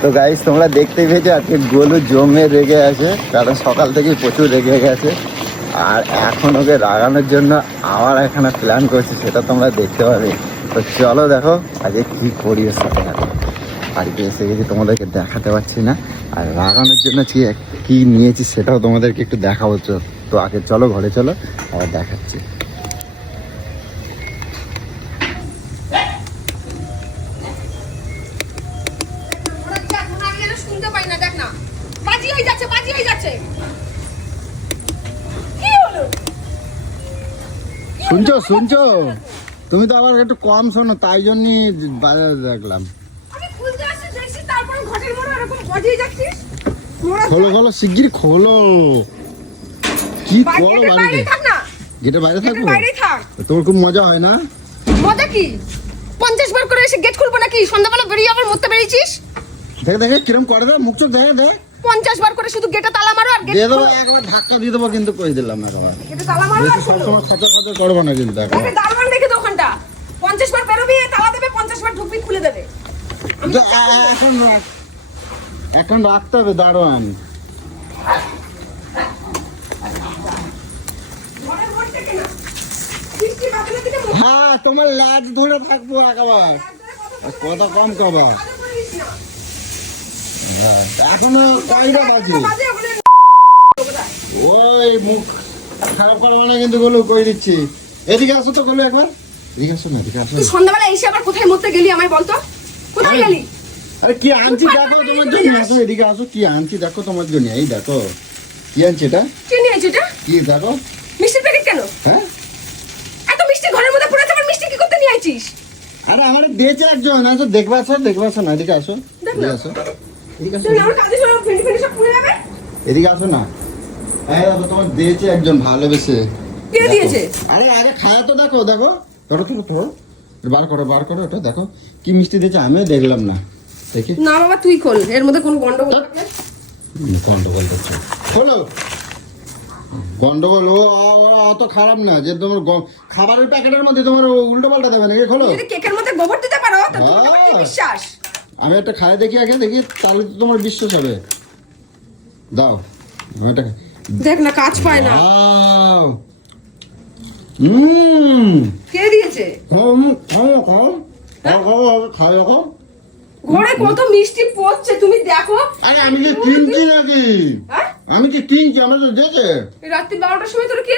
তো গাইস তোমরা দেখতে পেয়েছ, আজকে গোলু জমে রেগে আছে। কারণ সকাল থেকেই প্রচুর রেগে গেছে আর এখন ওকে রাগানোর জন্য আবার এখানে প্ল্যান করছে, সেটা তোমরা দেখতে পাবে। তো চলো দেখো, আজকে কি করি ওর সাথে বাড়িতে এসে গেছি, তোমাদেরকে দেখাতে পারছি না। আর রাগানোর জন্য কি কি নিয়েছি সেটাও তোমাদেরকে একটু দেখাবো। তো আগে চলো, ঘরে চলো, আবার দেখাচ্ছি। শুনছো শুনছো? তুমি তো আবার একটু কম শোনো তাই জন্যই বাজারে দেখলাম। খোলো খোলো শিগগির খোলো। কি করো বাড়িতে? গেটে বাইরে থাকব। তোমার খুব মজা হয় না? মজা কি? পঞ্চাশ বার করে এসে গেট খুলবো নাকি? সন্ধ্যাবেলা বেরিয়ে আবার মরতে বেরিয়েছিস? দেখে দেখে কিরম করে দেয় মুখ চোখ দেখে দে পঞ্চাশ বার করে শুধু গেটে তালা মারো আর গেট দিয়ে দেবো একবার ধাক্কা দিয়ে দেবো কিন্তু কই দিলাম একবার। গেটে তালা মারো আর। সবসময় খচর খচর করব না কিন্তু একবার দেখবে দারোয়ান রেখে দাও ওখানটা। পঞ্চাশ বার বেরোবি তালা দেবে পঞ্চাশ বার ঢুকবি খুলে দেবে। এখন রাখ- এখন রাখতে হবে দারোয়ান। হ্যাঁ তোমার লাজ ধরে থাকব একবার। কথা কম কবা। এখনও কয়টা বাজে। ওই মুখ খারাপ করা মানে কিন্তু গলু কই দিচ্ছি। এদিকে আসো তো গলু একবার। এদিকে আসো না এদিকে আসো তুই সন্ধ্যাবেলা এসে আবার কোথায় মরতে গেলি আমায় বলতো? কোথায় গেলি? আরে কি আনছি দেখো তোমার জন্য। আসো এদিকে আসো কি আনছি দেখো তোমার জন্য। এই দেখো কি আনছি এটা? কে নিয়েছে এটা? কি দেখো? মিষ্টির প্যাকেট কেন? হ্যাঁ? এত মিষ্টি ঘরের মধ্যে পড়েছে আবার মিষ্টি কি করতে নিয়ে আইছিস? আরে আমার দিয়েছে একজন আসো দেখবে আসো দেখবে আসো না এদিকে আসো। দেখ আসো। এদিকে আসো না। হ্যাঁ দেখো তোমার দিয়েছে একজন ভালোবেসে। কে। দিয়েছে? আরে আগে খায় তো দেখো দেখো। ধরো ধরো ধরো। বার করো বার করো এটা দেখো। কি মিষ্টি দিয়েছে আমিও দেখলাম না। দেখি। না বাবা তুই খোল। এর মধ্যে কোনো গন্ডগোল গন্ডগোল করছ খোলো। গন্ডগোল ও অত খারাপ না যে তোমার খাবারের প্যাকেটের মধ্যে তোমার উল্টো পাল্টা দেবে নাকি? খোলো। কেকের মধ্যে গোবর দিতে পারো তো। বিশ্বাস? আমি একটা খায় দেখি আগে দেখি তাহলে তো তোমার বিশ্বাস হবে। দাও আমি একটা দেখ না কাজ পায় না। কে দিয়েছে? ঘরে কত মিষ্টি পড়ছে তুমি দেখো। আরে আমি হ্যাঁ? আমি কিনছি? তো রাত্রি বারোটার সময় কে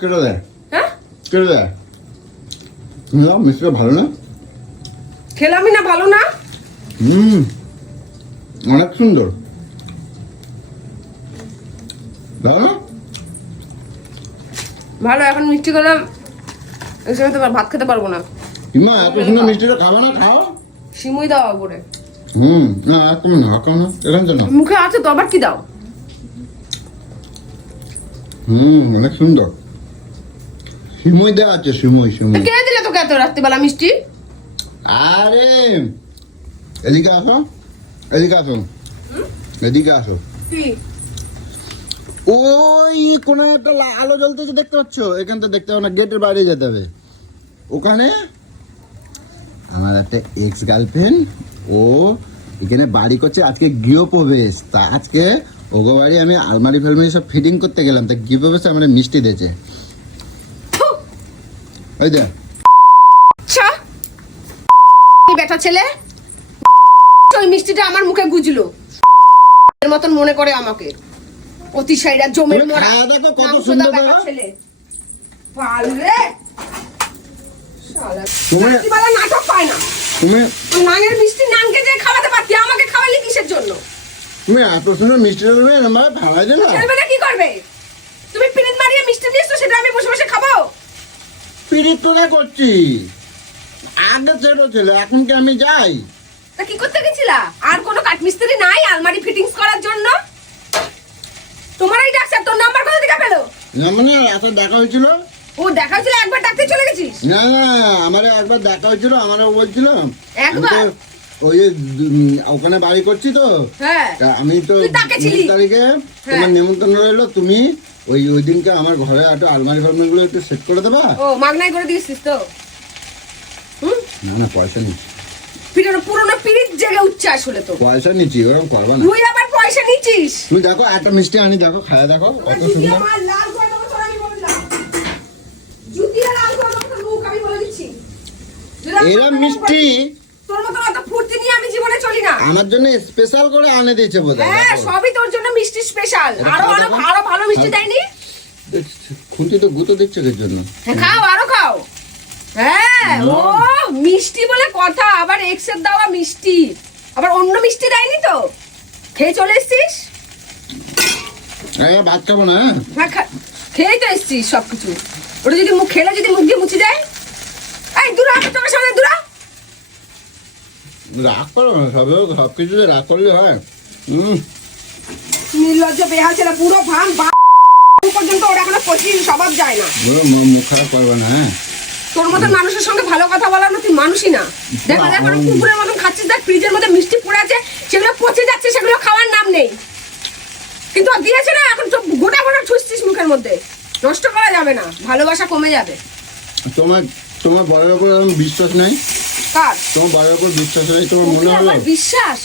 কেটে দেয়। হ্যাঁ? কেটে দেয়। মিষ্টিটা ভালো না। খেলামই না ভালো না? হুম অনেক সুন্দর। ভালো? ভালো এখন মিষ্টি খেলাম। তো ভাত খেতে পারব না। কিমা এত সুন্দর মিষ্টিটা খাবে না খাও। সিমুই দাও ওপরে হুম না তুমি না খাও মুখে আছে তো আবার কি দাও? হুম অনেক সুন্দর। সিমুই দেওয়া আছে সিমুই সিমুই। কে দিলে তোকে এত রাত্রিবেলা মিষ্টি? আরে এদিকে আসো এদিকে আসো। এদিকে আসো। ওই কোনো একটা আলো জ্বলতেছে দেখতে পাচ্ছ এখান থেকে দেখতে পাবো না গেটের বাইরে যেতে হবে। ওখানে আমার একটা এক্স গার্লফ্রেন্ড ও এখানে বাড়ি করছে আজকে গৃহপ্রবেশ। তা আজকে ওগো বাড়ি আমি আলমারি ফালমারি সব ফিটিং করতে গেলাম তা গৃহপ্রবেশে আমার মিষ্টি দিয়েছে। ওই দে আচ্ছা এই বেটা ছেলে? ওই মিষ্টিটা আমার মুখে গুজলো। এর মতন মনে করে আমাকে। অতিশয়রা জমের মরা। কত সুন্দর। ছেলে। নাটক পায় না। তুমি মিষ্টি নানকে যে খাওয়াতে পারতি আমাকে খাওয়ালি কিসের জন্য? তুমি এত সুন্দর মিষ্টিটা খেলবে না? কি করবে? তুমি পিনিত মারিয়ে মিষ্টি নিয়েছো সেটা আমি বসে বসে খাব? পিড়িত তোরা করছি। আগে ছেড়ে ছিল এখন কি আমি যাই? তা কি করতে গেছিলা? আর কোনো কাঠমিস্ত্রি নাই আলমারি ফিটিংস করার জন্য? তোমার এই ডাক্তার তোর নাম্বার কোথা থেকে পেল? না মানে এত দেখা হয়েছিল? ও দেখা হয়েছিল একবার ডাকতে চলে গেছিস? না না আমার একবার দেখা হয়েছিল আমারও বলছিল। একবার? ওই যে ওখানে বাড়ি করছি তো। হ্যাঁ। আমি তো উনিশ তারিখে তোমার হ্যাঁ। নেমন্তন্ন রইল তুমি ওই ওই দিনকে আমার ঘরে একটু আলমারি ফালমারি গুলো একটু সেট করে দেবা। ও মাগনাই করে দিয়েছিস তো? না না পয়সা নিচ্ছি পিটানো পুরনো পিরিত জেগে উচ্ছ্বাস হলে তো। পয়সা নিচ্ছি ওরকম করবা না। তুই আবার পয়সা নিচ্ছিস? তুমি দেখো একটা মিষ্টি আনি দেখো খায় দেখো কত সুন্দর। এরম মিষ্টি। আমার জন্য স্পেশাল করে আনে দিয়েছে বোধহয় হ্যাঁ সবই তোর জন্য মিষ্টি স্পেশাল আরও আরও ভালো মিষ্টি হ্যাঁ। দেয়নি? খুঁটি তো গুঁতো দিচ্ছে এর জন্য। হ্যাঁ, খাও আরও খাও। হ্যাঁ ও মিষ্টি বলে কথা আবার এক্সের দেওয়া মিষ্টি। আবার অন্য মিষ্টি দেয়নি তো? খেয়ে চলে এসছিস? ভাত খাব না হ্যাঁ? হ্যাঁ খেয়েই তো এসছিস সবকিছু। ওটা যদি মুখ খেলে যদি মুখ দিয়ে মুছে যায়? এই দূরা তোমার সামনে দূরা রাগ করো না সব সব কিছুতে রাগ করলে হয়। হুম। নির্লজ্জ বেহাল ছেলে পুরো বা- পর্যন্ত ওরা এখনও পচির স্বভাব যায় না। মুখ খারাপ করবে না হ্যাঁ? তোর মতো মানুষের সঙ্গে ভালো কথা বলার মতো মানুষই না। দেখা দেখ কুকুরের মতন খাচ্ছিস দেখ ফ্রিজের মধ্যে মিষ্টি পড়ে আছে সেগুলো পচে যাচ্ছে সেগুলো খাওয়ার নাম নেই। কিন্তু দিয়েছে না এখন গোটা গোটা ঠুসছিস মুখের মধ্যে। নষ্ট করা যাবে না ভালোবাসা কমে যাবে। তোমার তোমার বড়ের উপর বিশ্বাস নাই? কার? তোমার বড়ের উপর বিশ্বাস নেই তোমার মনে হলো? বিশ্বাস?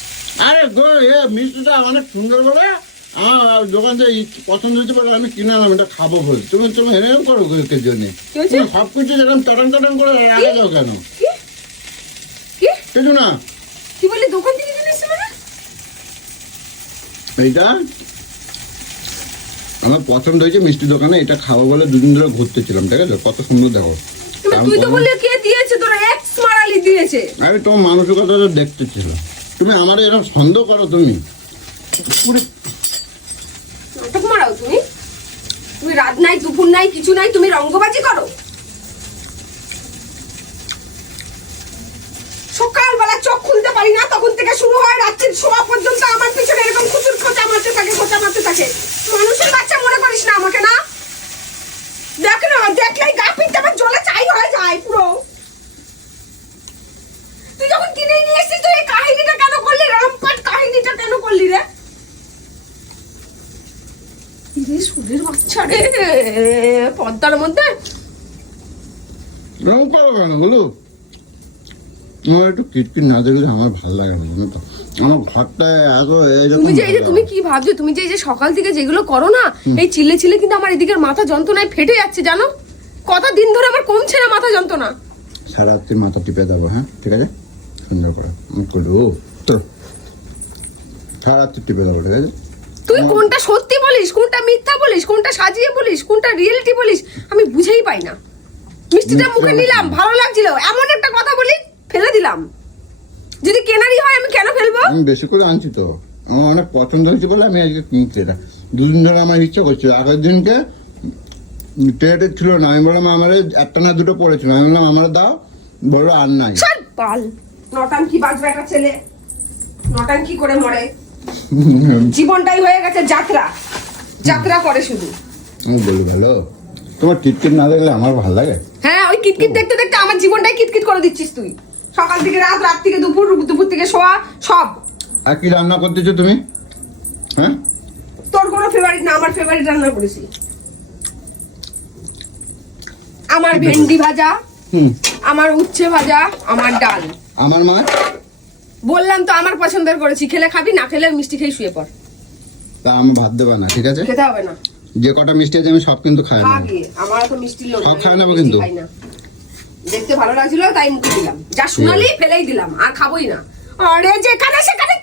আরে গো এ মিষ্টিটা অনেক সুন্দর বলে। দোকান থেকে পছন্দ হয়েছে বলে আমি কিনে আনলাম এটা খাব বলে। তুমি তুমি এরকম করো কেকের জন্য। সব কিছু যেরকম টটাং টটাং করে রাখা যাও কেন? কি? কি? কিছু না। কি দোকান থেকে মানে? এইটা? আমার পছন্দ হয়েছে মিষ্টি দোকানে এটা খাব বলে দুদিন ধরে ঘুরতেছিলাম ঠিক আছে? কত সুন্দর দেখো। এবার তুই তো বললি কে দিয়েছে তোর এক্স মারালি দিয়েছে। আমি তোমার মানসিকতা তো দেখতেছিল। তুমি আমার এরকম সন্দেহ করো তুমি। তুমি? তুমি রাত নাই, দুপুর নাই, কিছু নাই, তুমি রঙ্গবাজি করো? সকালবেলা চোখ খুলতে পারি না, তখন থেকে শুরু হয় রাত্রির শোয়া পর্যন্ত আমার পিছনে এরকম খুচুর খোঁচা মারতে থাকে, খোঁচা মারতে থাকে। মানুষের বাচ্চা মনে করিস না, আমাকে না দেখ না দেখলেই গা পিঠটা আমার জলে চাই হয়ে যায় পুরো তুই যখন কিনে নিয়ে এসেছিস তুই এই কাহিনীটা কেন করলি রামপাট কাহিনীটা কেন করলি রে ইরে সুরের বাচ্চা রে পদ্মার মধ্যে? এরকম করো কেন বলো আমার একটু কিটকিট না দেখলে আমার ভালো লাগে না জানো তো। আমার ঘরটা এত তুমি যে এই যে তুমি। কি ভাবছ? তুমি যে এই যে সকাল থেকে যেগুলো করো না এই চিল্লে চিল্লে কিন্তু আমার এদিকের মাথা যন্ত্রণায় ফেটে যাচ্ছে জানো? কত দিন ধরে আমার কমছে না মাথা যন্ত্রণা। সারা রাত্রি মাথা টিপে দেবো হ্যাঁ? ঠিক আছে? সুন্দর করে। ও তো সারা রাত্রি টিপে দেবো ঠিক আছে? তুই কোনটা সত্যি বলিস কোনটা মিথ্যা বলিস কোনটা সাজিয়ে বলিস কোনটা রিয়েলিটি বলিস আমি বুঝেই পাই না। মিষ্টিটা মুখে নিলাম ভালো লাগছিল। এমন একটা কথা বলি ফেলে দিলাম। যদি কেনারই হয় আমি কেন ফেলব? আমি বেশি করে আনছি তো। আমার অনেক পছন্দ হয়েছে বলে আমি আজকে কিনছি এটা। দুদিন ধরে আমার ইচ্ছে করছে আগের দিনকে ট্রেটে ছিল না। আমি বললাম আমার একটা না দুটো পড়েছিল। আমি বললাম আমার দাও। বলল আর নাই। পাল। নটাঙ্কি বাজবে একটা ছেলে। নটাঙ্কি করে মরে। জীবনটাই হয়ে গেছে যাত্রা। যাত্রা করে শুধু। আমি বলি ভালো। তোমার টিটকিট না দেখলে আমার ভালো লাগে? হ্যাঁ ওই কিটকিট দেখতে দেখতে আমার জীবনটাই কিটকিট করে দিচ্ছিস তুই। সকাল থেকে রাত রাত থেকে দুপুর দুপুর থেকে শোয়া সব। আর কি রান্না করতেছো তুমি? হ্যাঁ? তোর কোনো ফেভারিট না আমার ফেভারিট রান্না করেছি। আমার ভেন্ডি ভাজা হুম। আমার উচ্ছে ভাজা আমার ডাল। আমার মাছ? বললাম তো আমার পছন্দের করেছি। খেলে খাবি না খেলে মিষ্টি খেয়ে শুয়ে পড়। তা আমি ভাত দেবো না ঠিক আছে? খেতে হবে না। যে কটা মিষ্টি আছে আমি সব কিন্তু খাই না আমার তো মিষ্টি লোক সব কিন্তু। খাই না। দেখতে ভালো লাগছিল তাই মুখে দিলাম। যা শুনালি ফেলেই দিলাম আর খাবোই না। আরে যেখানে সেখানে